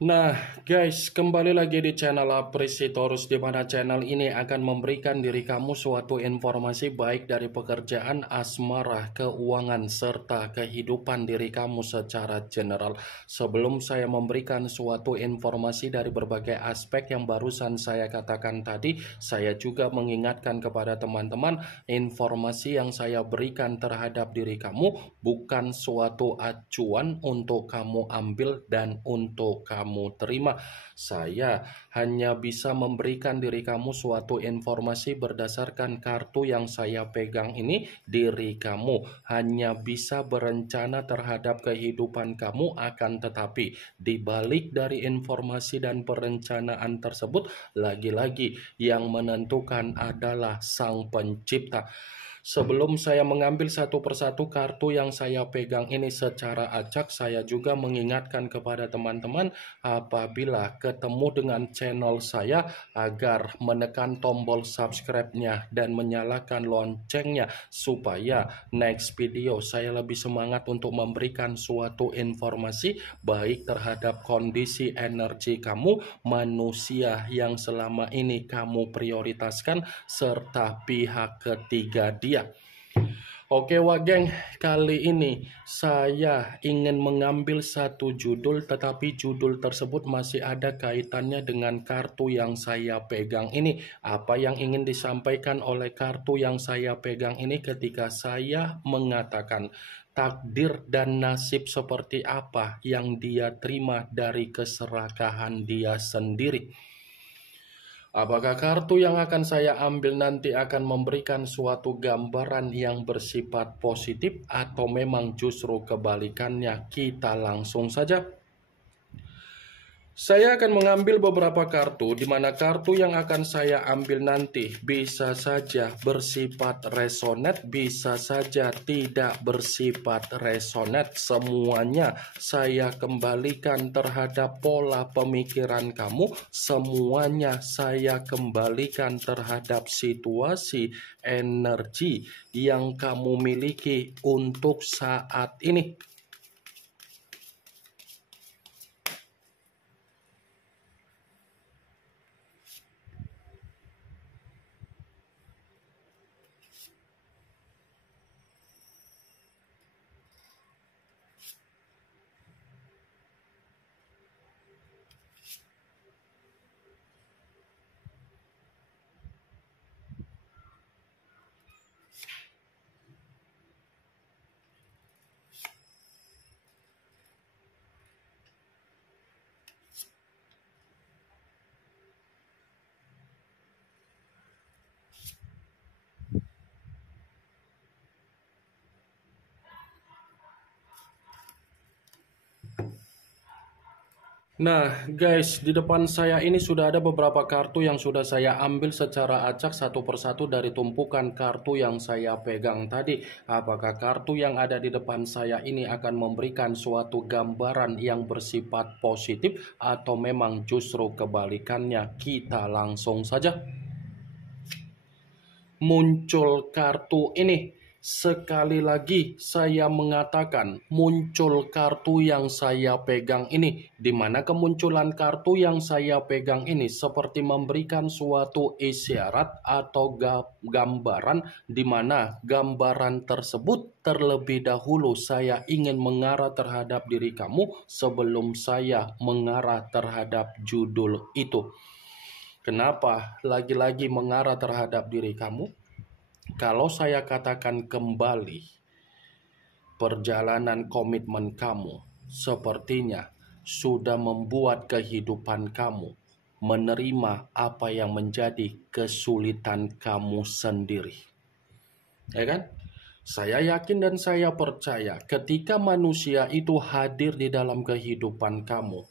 Nah, guys, kembali lagi di channel Apresitorus, di mana channel ini akan memberikan diri kamu suatu informasi baik dari pekerjaan, asmara, keuangan, serta kehidupan diri kamu secara general. Sebelum saya memberikan suatu informasi dari berbagai aspek yang barusan saya katakan tadi, saya juga mengingatkan kepada teman-teman, informasi yang saya berikan terhadap diri kamu bukan suatu acuan untuk kamu ambil dan untuk kamu terima. Saya hanya bisa memberikan diri kamu suatu informasi berdasarkan kartu yang saya pegang ini. Diri kamu hanya bisa berencana terhadap kehidupan kamu, akan tetapi di balik dari informasi dan perencanaan tersebut, lagi-lagi yang menentukan adalah Sang Pencipta. Sebelum saya mengambil satu persatu kartu yang saya pegang ini secara acak, saya juga mengingatkan kepada teman-teman apabila ketemu dengan channel saya agar menekan tombol subscribe-nya dan menyalakan loncengnya supaya next video saya lebih semangat untuk memberikan suatu informasi baik terhadap kondisi energi kamu, manusia yang selama ini kamu prioritaskan, serta pihak ketiga dia. Oke Wageng, kali ini saya ingin mengambil satu judul, tetapi judul tersebut masih ada kaitannya dengan kartu yang saya pegang ini. Apa yang ingin disampaikan oleh kartu yang saya pegang ini ketika saya mengatakan takdir dan nasib seperti apa yang dia terima dari keserakahan dia sendiri. Apakah kartu yang akan saya ambil nanti akan memberikan suatu gambaran yang bersifat positif atau memang justru kebalikannya? Kita langsung saja. Saya akan mengambil beberapa kartu, di mana kartu yang akan saya ambil nanti bisa saja bersifat resonate, bisa saja tidak bersifat resonate. Semuanya saya kembalikan terhadap pola pemikiran kamu, semuanya saya kembalikan terhadap situasi energi yang kamu miliki untuk saat ini. Nah guys, di depan saya ini sudah ada beberapa kartu yang sudah saya ambil secara acak satu persatu dari tumpukan kartu yang saya pegang tadi. Apakah kartu yang ada di depan saya ini akan memberikan suatu gambaran yang bersifat positif atau memang justru kebalikannya? Kita langsung saja. Muncul kartu ini. Sekali lagi saya mengatakan muncul kartu yang saya pegang ini, di mana kemunculan kartu yang saya pegang ini seperti memberikan suatu isyarat atau gambaran, di mana gambaran tersebut terlebih dahulu saya ingin mengarah terhadap diri kamu sebelum saya mengarah terhadap judul itu. Kenapa lagi-lagi mengarah terhadap diri kamu? Kalau saya katakan kembali, perjalanan komitmen kamu sepertinya sudah membuat kehidupan kamu menerima apa yang menjadi kesulitan kamu sendiri. Ya kan? Saya yakin dan saya percaya ketika manusia itu hadir di dalam kehidupan kamu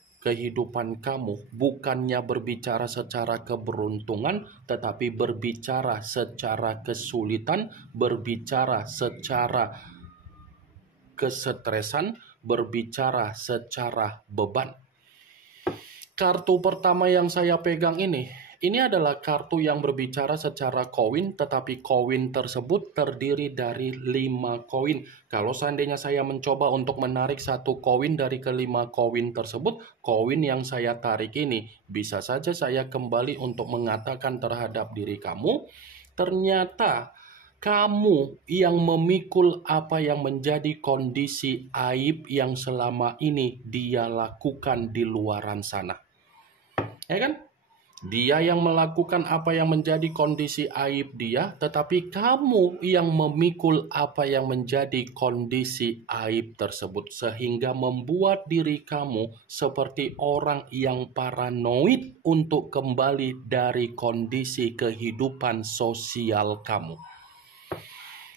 bukannya berbicara secara keberuntungan, tetapi berbicara secara kesulitan, berbicara secara kesetresan, berbicara secara beban. Kartu pertama yang saya pegang ini Ini adalah kartu yang berbicara secara koin, tetapi koin tersebut terdiri dari 5 koin. Kalau seandainya saya mencoba untuk menarik satu koin dari kelima koin tersebut, koin yang saya tarik ini bisa saja saya kembali untuk mengatakan terhadap diri kamu, ternyata kamu yang memikul apa yang menjadi kondisi aib yang selama ini dia lakukan di luaran sana. Ya kan? Dia yang melakukan apa yang menjadi kondisi aib dia, tetapi kamu yang memikul apa yang menjadi kondisi aib tersebut, sehingga membuat diri kamu seperti orang yang paranoid untuk kembali dari kondisi kehidupan sosial kamu.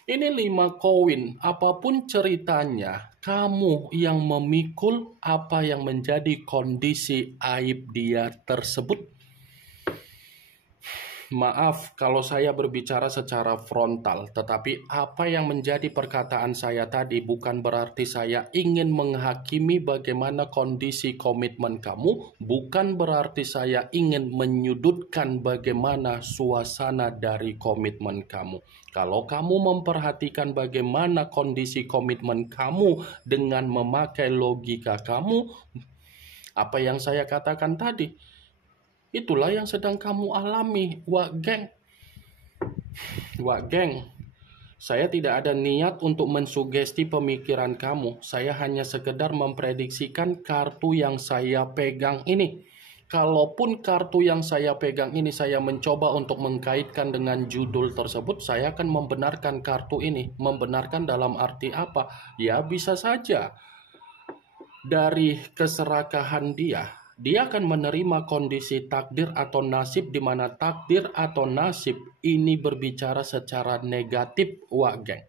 Ini 5 koin, apapun ceritanya, kamu yang memikul apa yang menjadi kondisi aib dia tersebut. Maaf kalau saya berbicara secara frontal, tetapi apa yang menjadi perkataan saya tadi bukan berarti saya ingin menghakimi bagaimana kondisi komitmen kamu, bukan berarti saya ingin menyudutkan bagaimana suasana dari komitmen kamu. Kalau kamu memperhatikan bagaimana kondisi komitmen kamu dengan memakai logika kamu, apa yang saya katakan tadi, itulah yang sedang kamu alami, Wak Geng. Wak Geng, saya tidak ada niat untuk mensugesti pemikiran kamu. Saya hanya sekedar memprediksikan kartu yang saya pegang ini. Kalaupun kartu yang saya pegang ini saya mencoba untuk mengkaitkan dengan judul tersebut, saya akan membenarkan kartu ini. Membenarkan dalam arti apa? Ya bisa saja dari keserakahan dia akan menerima kondisi takdir atau nasib, di mana takdir atau nasib ini berbicara secara negatif, Wak Geng.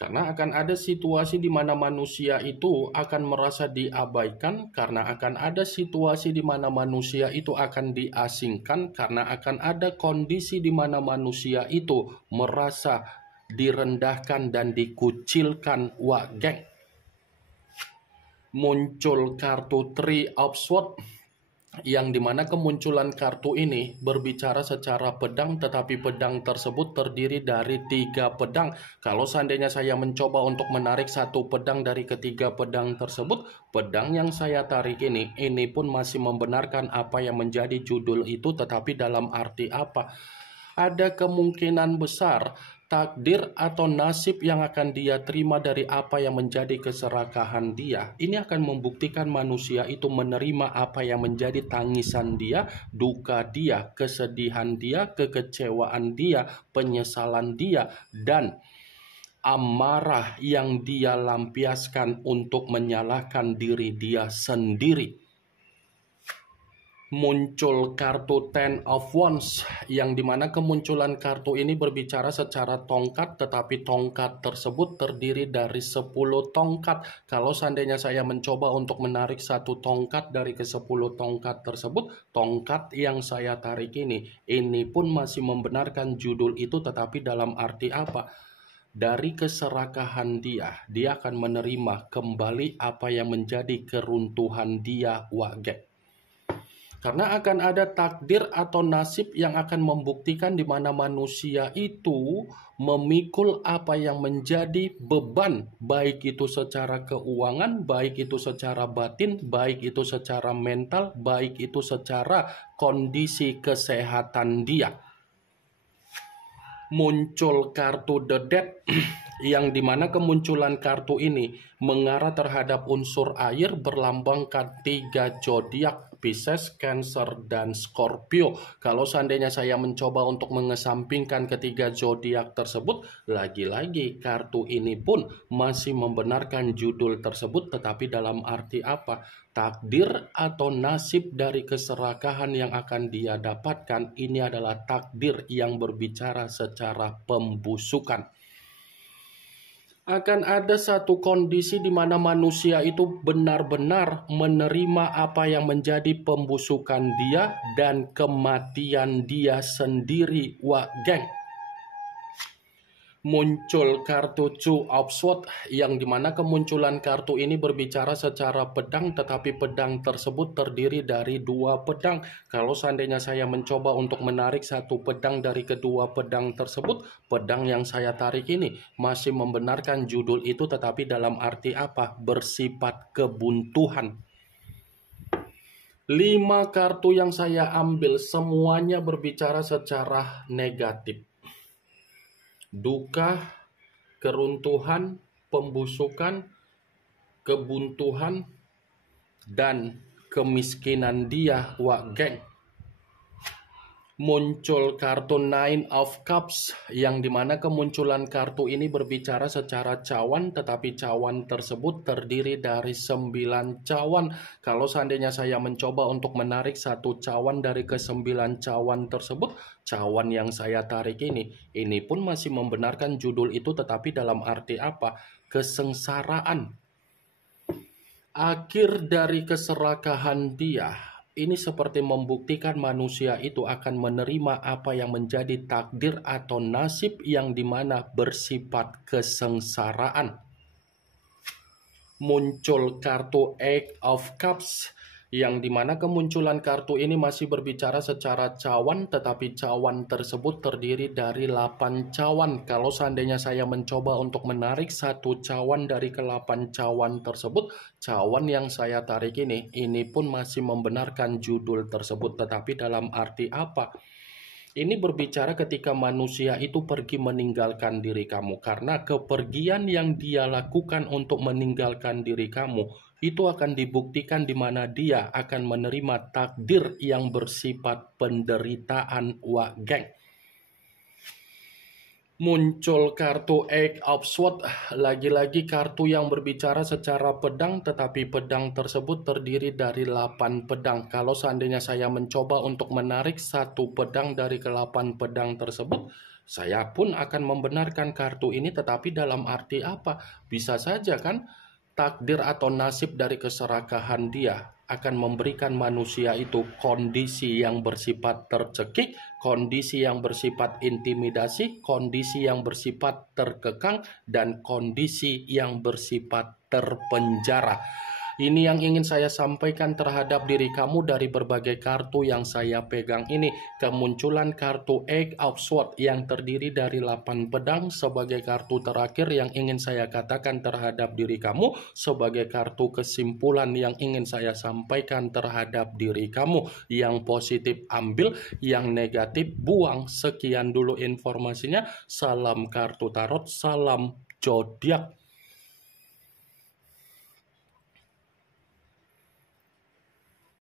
Karena akan ada situasi di mana manusia itu akan merasa diabaikan, karena akan ada situasi di mana manusia itu akan diasingkan, karena akan ada kondisi di mana manusia itu merasa direndahkan dan dikucilkan, Wak Geng. Muncul kartu Three of Swords, yang dimana kemunculan kartu ini berbicara secara pedang, tetapi pedang tersebut terdiri dari 3 pedang. Kalau seandainya saya mencoba untuk menarik satu pedang dari ketiga pedang tersebut, pedang yang saya tarik ini pun masih membenarkan apa yang menjadi judul itu, tetapi dalam arti apa? Ada kemungkinan besar takdir atau nasib yang akan dia terima dari apa yang menjadi keserakahan dia, ini akan membuktikan manusia itu menerima apa yang menjadi tangisan dia, duka dia, kesedihan dia, kekecewaan dia, penyesalan dia, dan amarah yang dia lampiaskan untuk menyalahkan diri dia sendiri. Muncul kartu Ten of Wands, yang dimana kemunculan kartu ini berbicara secara tongkat, tetapi tongkat tersebut terdiri dari 10 tongkat. Kalau seandainya saya mencoba untuk menarik satu tongkat dari ke-10 tongkat tersebut, tongkat yang saya tarik ini pun masih membenarkan judul itu, tetapi dalam arti apa? Dari keserakahan dia akan menerima kembali apa yang menjadi keruntuhan dia, Wak Geng. Karena akan ada takdir atau nasib yang akan membuktikan di mana manusia itu memikul apa yang menjadi beban, baik itu secara keuangan, baik itu secara batin, baik itu secara mental, baik itu secara kondisi kesehatan dia. Muncul kartu The Death, yang dimana kemunculan kartu ini mengarah terhadap unsur air, berlambangkan 3 zodiak, Pisces, Cancer, dan Scorpio. Kalau seandainya saya mencoba untuk mengesampingkan ketiga zodiak tersebut, lagi-lagi kartu ini pun masih membenarkan judul tersebut, tetapi dalam arti apa? Takdir atau nasib dari keserakahan yang akan dia dapatkan ini adalah takdir yang berbicara secara pembusukan. Akan ada satu kondisi di mana manusia itu benar-benar menerima apa yang menjadi pembusukan dia dan kematian dia sendiri, Wak Geng. muncul kartu Two of Swords, yang dimana kemunculan kartu ini berbicara secara pedang, tetapi pedang tersebut terdiri dari dua pedang. Kalau seandainya saya mencoba untuk menarik satu pedang dari kedua pedang tersebut, pedang yang saya tarik ini masih membenarkan judul itu, tetapi dalam arti apa? Bersifat kebuntuan. 5 kartu yang saya ambil semuanya berbicara secara negatif. Duka, keruntuhan, pembusukan, kebuntuhan, dan kemiskinan dia, wak geng. Muncul kartu Nine of Cups, yang dimana kemunculan kartu ini berbicara secara cawan, tetapi cawan tersebut terdiri dari 9 cawan. Kalau seandainya saya mencoba untuk menarik satu cawan dari ke-9 cawan tersebut, cawan yang saya tarik ini pun masih membenarkan judul itu, tetapi dalam arti apa? Kesengsaraan. Akhir dari keserakahan dia ini seperti membuktikan manusia itu akan menerima apa yang menjadi takdir atau nasib yang dimana bersifat kesengsaraan. Muncul kartu Eight of Cups, yang dimana kemunculan kartu ini masih berbicara secara cawan, tetapi cawan tersebut terdiri dari 8 cawan. Kalau seandainya saya mencoba untuk menarik satu cawan dari ke-8 cawan tersebut, cawan yang saya tarik ini pun masih membenarkan judul tersebut, tetapi dalam arti apa? Ini berbicara ketika manusia itu pergi meninggalkan diri kamu, karena kepergian yang dia lakukan untuk meninggalkan diri kamu itu akan dibuktikan di mana dia akan menerima takdir yang bersifat penderitaan, wak geng. Muncul kartu Eight of Swords, lagi-lagi kartu yang berbicara secara pedang, tetapi pedang tersebut terdiri dari 8 pedang. Kalau seandainya saya mencoba untuk menarik satu pedang dari ke-8 pedang tersebut, saya pun akan membenarkan kartu ini, tetapi dalam arti apa? Bisa saja kan takdir atau nasib dari keserakahan dia akan memberikan manusia itu kondisi yang bersifat tercekik, kondisi yang bersifat intimidasi, kondisi yang bersifat terkekang, dan kondisi yang bersifat terpenjara. Ini yang ingin saya sampaikan terhadap diri kamu dari berbagai kartu yang saya pegang ini. Kemunculan kartu Eight of Swords yang terdiri dari 8 pedang sebagai kartu terakhir yang ingin saya katakan terhadap diri kamu, sebagai kartu kesimpulan yang ingin saya sampaikan terhadap diri kamu. Yang positif ambil, yang negatif buang. Sekian dulu informasinya. Salam kartu tarot, salam zodiak.